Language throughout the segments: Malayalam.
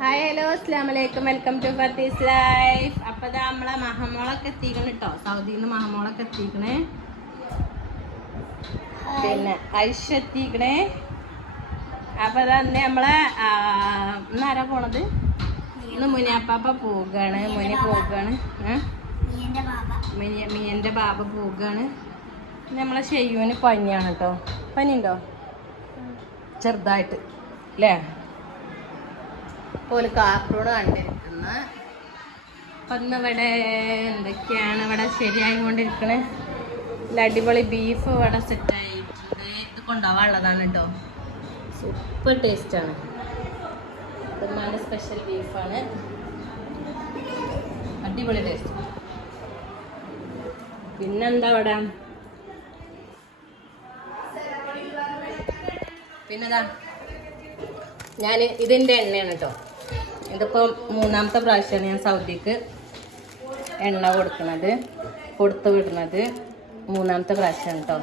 ഹായ് ഹലോ അസ്ലാം വലൈക്കും വെൽക്കം ടു ഫർത്തീസ് ലൈഫ് അപ്പൊ ഇതാ നമ്മളെ മഹമോളൊക്കെ എത്തിക്കണ് കേട്ടോ സൗദിയിൽ നിന്ന് മഹമോളൊക്കെ എത്തിക്കണേ പിന്നെ ഐഷ എത്തിക്കണേ അപ്പൊ ഇതാ ഇന്ന് നമ്മളെ ഇന്ന് ആരാ പോണത്? ഇന്ന് മുനിയാപ്പാപ്പ പോവുകയാണ്. മുനി പോവുകയാണ്. ഏഹ് മിനി മിനിന്റെ ബാബ പോവുകയാണ്. നമ്മളെ ഷെയ്യൂന് പനിയാണ് കേട്ടോ പനിയുണ്ടോ? ചെറുതായിട്ട്. അല്ലേ പോലെ കാർട്ടൂണ് കണ്ടിരിക്കുന്ന ഒന്ന് ഇവിടെ എന്തൊക്കെയാണ് ഇവിടെ ശരിയായിക്കൊണ്ടിരിക്കണേ? നല്ല അടിപൊളി ബീഫ് ഇവിടെ സെറ്റ് ആയിട്ടുണ്ട്. ഇത് കൊണ്ടുപോകാനുള്ളതാണ് കേട്ടോ. സൂപ്പർ ടേസ്റ്റാണ് നല്ല സ്പെഷ്യൽ ബീഫാണ് അടിപൊളി ടേസ്റ്റ് പിന്നെന്താ അവിടെ പിന്നെതാ ഞാൻ ഇതിന്റെ എണ്ണയാണ് കേട്ടോ. ഇതിപ്പോൾ മൂന്നാമത്തെ പ്രാവശ്യമാണ് ഞാൻ സൗദിക്ക് എണ്ണ കൊടുക്കുന്നത് കൊടുത്തു വിടുന്നത്. മൂന്നാമത്തെ പ്രാവശ്യമാണ് കേട്ടോ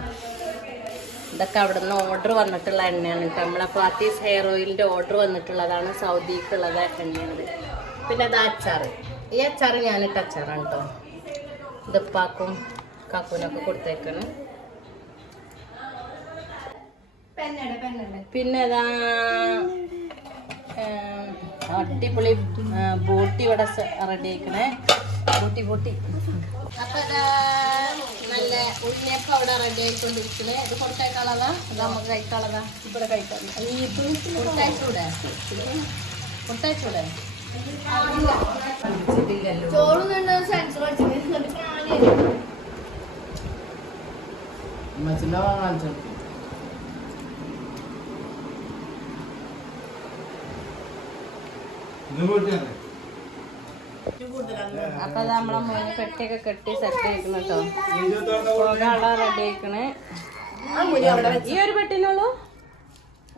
ഇതൊക്കെ അവിടെ നിന്ന് ഓർഡർ വന്നിട്ടുള്ള എണ്ണയാണ് കേട്ടോ നമ്മളെ ഫാത്തീസ് ഹെയർ ഓയിലിന്റെ ഓർഡർ വന്നിട്ടുള്ളതാണ് സൗദിക്കുള്ളത് എണ്ണയാണ്. പിന്നെ അത് അച്ചാർ. ഈ അച്ചാർ ഞാനിട്ട് അച്ചാറാണ് കേട്ടോ ഇതിപ്പാക്കും കാക്കൂനൊക്കെ കൊടുത്തേക്കാണ്. പിന്നെ ഏം, അടിപൊളി ബോട്ടി ഇവിടെ റെഡി ആക്കണേ ബോട്ടി ബോട്ടി. അപ്പൊ നല്ല ഉണ്ണിയപ്പം അവിടെ റെഡി ആയിക്കൊണ്ടിരിക്കണേ ഇത് കൊടുത്തേക്കാളതാ? ഇത് നമുക്ക് കഴിക്കാളതാ? ഇവിടെ കഴിക്കാം. കൊടുത്തയച്ചൂടെ? കൊടുത്തയച്ചൂടെ? വാങ്ങാൻ കാണിച്ചു അപ്പൊ അത് നമ്മളെ മൂന്ന് പെട്ടിയൊക്കെ കെട്ടി സെറ്റ് ആയിക്കണം കേട്ടോ. പോകാനുള്ള റെഡി ആയിക്കണേ. ഈ ഒരു പെട്ടിനുള്ളൂ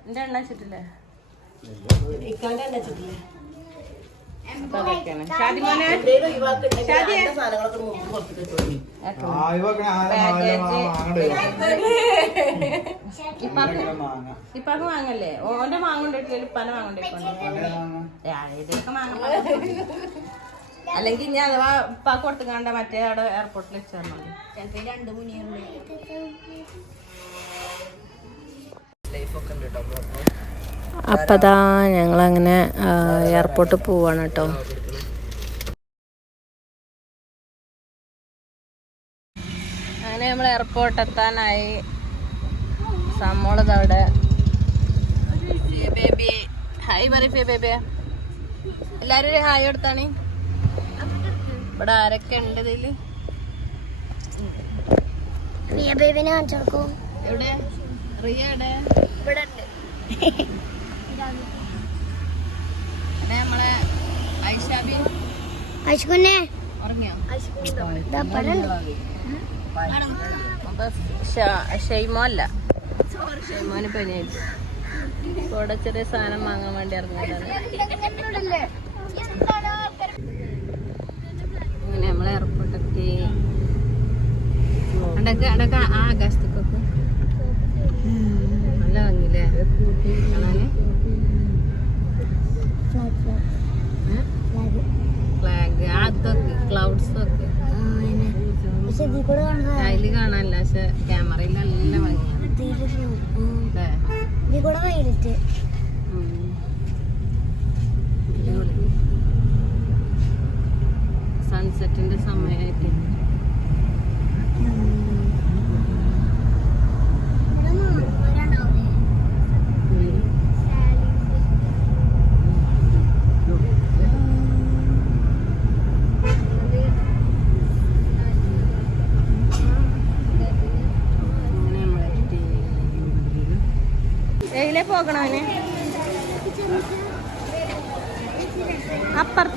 എന്റെ എണ്ണ വെച്ചിട്ടില്ലേ? മോനെ ഇപ്പാക്ക് ഇപ്പാക്ക് വാങ്ങല്ലേ ഓന്റെ വാങ്ങണ്ടിട്ടില്ല ഇപ്പാനെ വാങ്ങണ്ടിട്ടുണ്ട് അല്ലെങ്കിൽ ഞാൻ അഥവാ ഇപ്പാക്ക് കൊടുത്തുകാണ്ട മറ്റേ അവിടെ എയർപോർട്ടിൽ വെച്ചാൽ മതി. ചിലപ്പോ രണ്ട് മുനിയുണ്ട് അപ്പം അതാ ഞങ്ങളങ്ങനെ എയർപോർട്ടിൽ പോവാണ് കേട്ടോ അങ്ങനെ നമ്മൾ എയർപോർട്ട് എത്താനായി. സമ്മോളത് അവിടെ ബേബി ഹായ് പറയേ ബേബി എല്ലാരും ഒരു ഹായ് കൊടുത്താണ്. ഇവിടെ ആരൊക്കെ ഉണ്ട് ഇതിൽ? റിയ ബേബിനെ കാണിച്ചു കൊടുക്കൂ. എവിടെ? റിയ എവിടെ? ഇവിടെ ഉണ്ട്. ഇവിടെ നമ്മളെ ഐഷാബി? അശ്കുനെ ഉറങ്ങിയോ? ഷെയ്മോ അല്ല. ഷെയ്മോന് പനിയായിട്ട്. ഇവിടെ ചെറിയ സാധനം വാങ്ങാൻ വേണ്ടി ഇറങ്ങിയതാണ്. അങ്ങനെ നമ്മൾ എയർപോർട്ടൊക്കെ അടക്ക അടക്ക ആ ആകാശത്തേക്കൊക്കെ. നല്ല ഭംഗിയില്ലേ? കാണാന്? ഫ്ലാഗ് അതൊക്കെ ക്ലൗഡ്സ് ഒക്കെ. അതിൽ കാണാനല്ല പക്ഷെ ക്യാമറയിൽ നല്ല ഭംഗിയാണ് അല്ലേ ഇതിൽ കൂടെ വൈകിട്ട് ഉം. അടിപൊളി സൺസെറ്റിന്റെ സമയമായിട്ട് ഇവിടെ മാറുന്നവരുണ്ടാവില്ലേ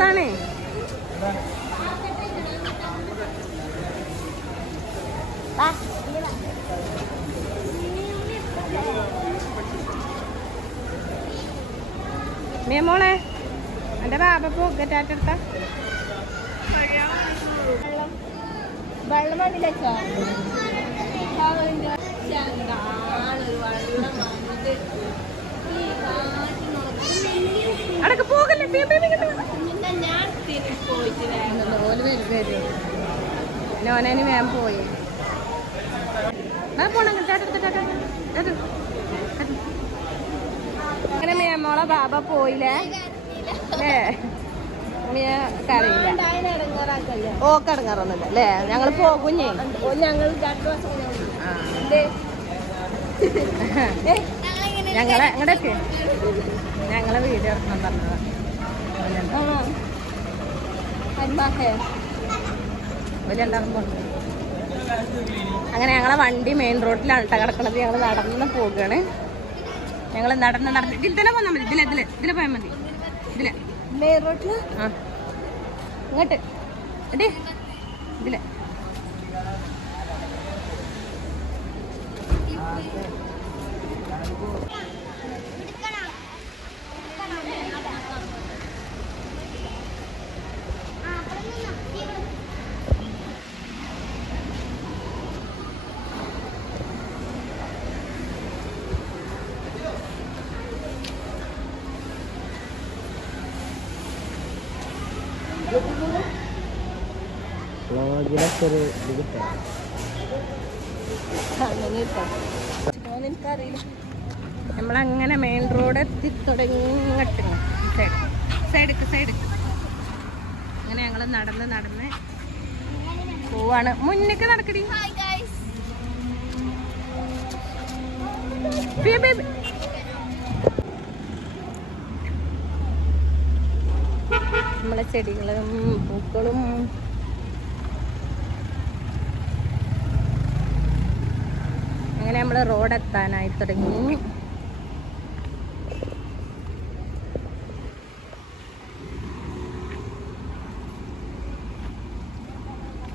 അങ്ങനെ അപ്പുറത്താണ് മേമോളെ എന്റെ ബാബ പോകറ്റാറ്റെടുത്ത വെള്ളം മതിലോ അടക്ക് പോകല്ലേ ഓൽ വരും വരും പിന്നെ ഓനതിന് വേഗം പോയി. അങ്ങനെ മേമോളെ ബാബ പോയില്ലേ? മിയ കരയില്ല. അല്ലേ? ഞങ്ങൾ പോകും ഞങ്ങൾ ഞങ്ങളെ അങ്ങോട്ടൊക്കെ ഞങ്ങളെ വീട് ഇറക്കണം പറഞ്ഞതാ. ഒരു രണ്ടാളും പോകണം അങ്ങനെ ഞങ്ങളെ വണ്ടി മെയിൻ റോഡിലാണ് കേട്ടോ കിടക്കണത് ഞങ്ങൾ നടന്ന് പോവുകയാണ് ഞങ്ങൾ നടന്ന് നടന്ന് ഇതിൽ തന്നെ പോന്നാൽ മതി ഇതിലെ ഇതിലെ ഇതിലെ പോയാൽ മതി. ഇതിലെ. മെയിൻ റോഡിൽ ആ. ഇങ്ങോട്ട്. എടേ. ഇതിലെ. നമ്മളങ്ങനെ മെയിൻ റോഡ് എത്തി തുടങ്ങിട്ട് സൈഡ് സൈഡ് സൈഡ് അങ്ങനെ ഞങ്ങൾ നടന്ന് നടന്ന് പോവാണ്. മുന്നേക്ക് നടക്കടി. നമ്മളെ ചെടികളും പൂക്കളും അങ്ങനെ നമ്മൾ റോഡ് എത്താനായി തുടങ്ങി.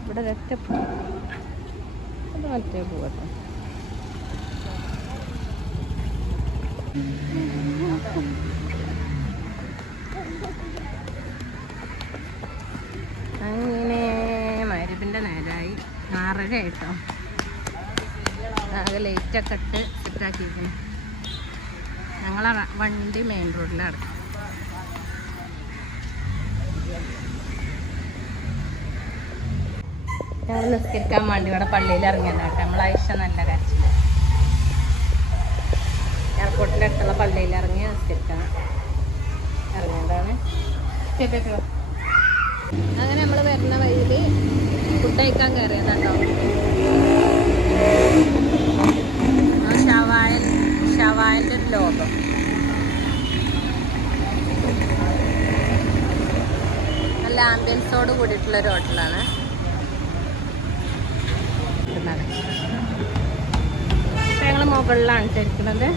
ഇവിടെ ഒരൊറ്റ അത് മറ്റേ പോകട്ടെ അങ്ങനെ മരുവിന്റെ നേരായി. ആറര ആയിട്ടോ ആകെ ലൈറ്റൊക്കെ ഇട്ട് സെറ്റാക്കിയിരിക്കുന്നു ഞങ്ങളെ വണ്ടി മെയിൻ റോഡിലാണ് ഞങ്ങൾ നിസ്കരിക്കാൻ വേണ്ടി ഇവിടെ പള്ളിയിൽ ഇറങ്ങിയതാണ് നമ്മൾ ആയിഷ നല്ല കാര്യം എയർപോർട്ടിന്റെ അടുത്തുള്ള പള്ളിയിൽ ഇറങ്ങി നിസ്കരിക്കാൻ ഇറങ്ങിയതാണ്. അങ്ങനെ നമ്മൾ വരുന്ന വഴിയിൽ ഫുഡ് കഴിക്കാൻ കയറിയതാട്ടോ ആ ഷവായൽ ഷവായന്റെ ഒരു ലോകം നല്ല ഒരു ഹോട്ടലാണ്. ഞങ്ങൾ മുകളിലാണ് ഇരിക്കുന്നത്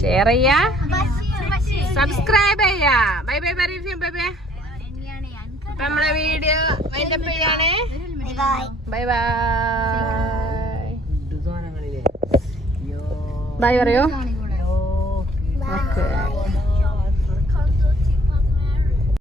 ഷെയർ ചെയ്യാ സബ്സ്ക്രൈബ് ചെയ്യാ ബൈ ബൈ ബൈ നമ്മളെ വീഡിയോ ബൈ. Bye bye. പറയോ. ഓക്കെ